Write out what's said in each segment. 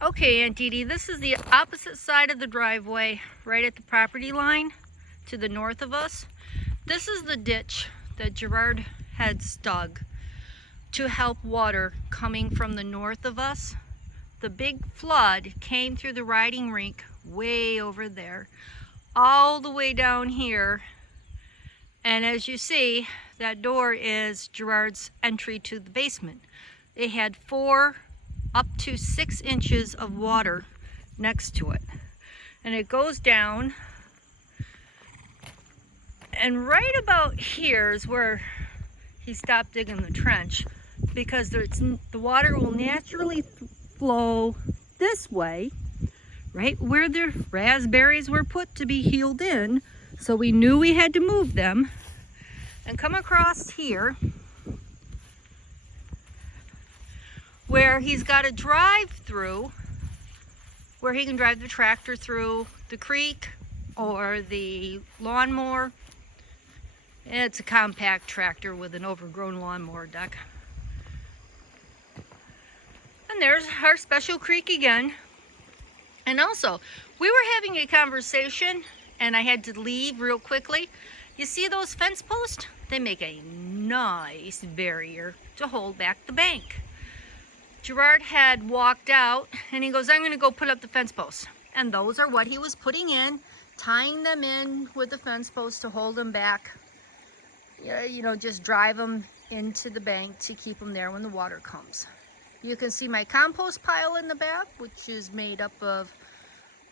Okay, Aunt Dee Dee, this is the opposite side of the driveway, right at the property line to the north of us. This is the ditch that Gerard had dug to help water coming from the north of us. The big flood came through the riding rink way over there, all the way down here. And as you see, that door is Gerard's entry to the basement. It had 4 up to 6 inches of water next to it. And it goes down, and right about here is where he stopped digging the trench, because the water will naturally flow this way, right where the raspberries were put to be healed in. So we knew we had to move them and come across here where he's got a drive through where he can drive the tractor through the creek or the lawnmower. It's a compact tractor with an overgrown lawnmower deck. And there's our special creek again. And also, we were having a conversation and I had to leave real quickly. You see those fence posts? They make a nice barrier to hold back the bank. Gerard had walked out and he goes, I'm going to go put up the fence posts. And those are what he was putting in, tying them in with the fence posts to hold them back. You know, just drive them into the bank to keep them there when the water comes. You can see my compost pile in the back, which is made up of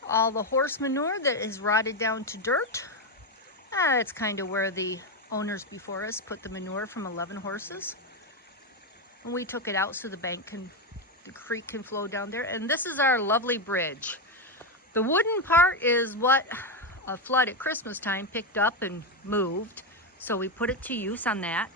all the horse manure that is rotted down to dirt. It's kind of where the owners before us put the manure from 11 horses. And we took it out so the creek can flow down there. And this is our lovely bridge. The wooden part is what a flood at Christmas time picked up and moved. So we put it to use on that.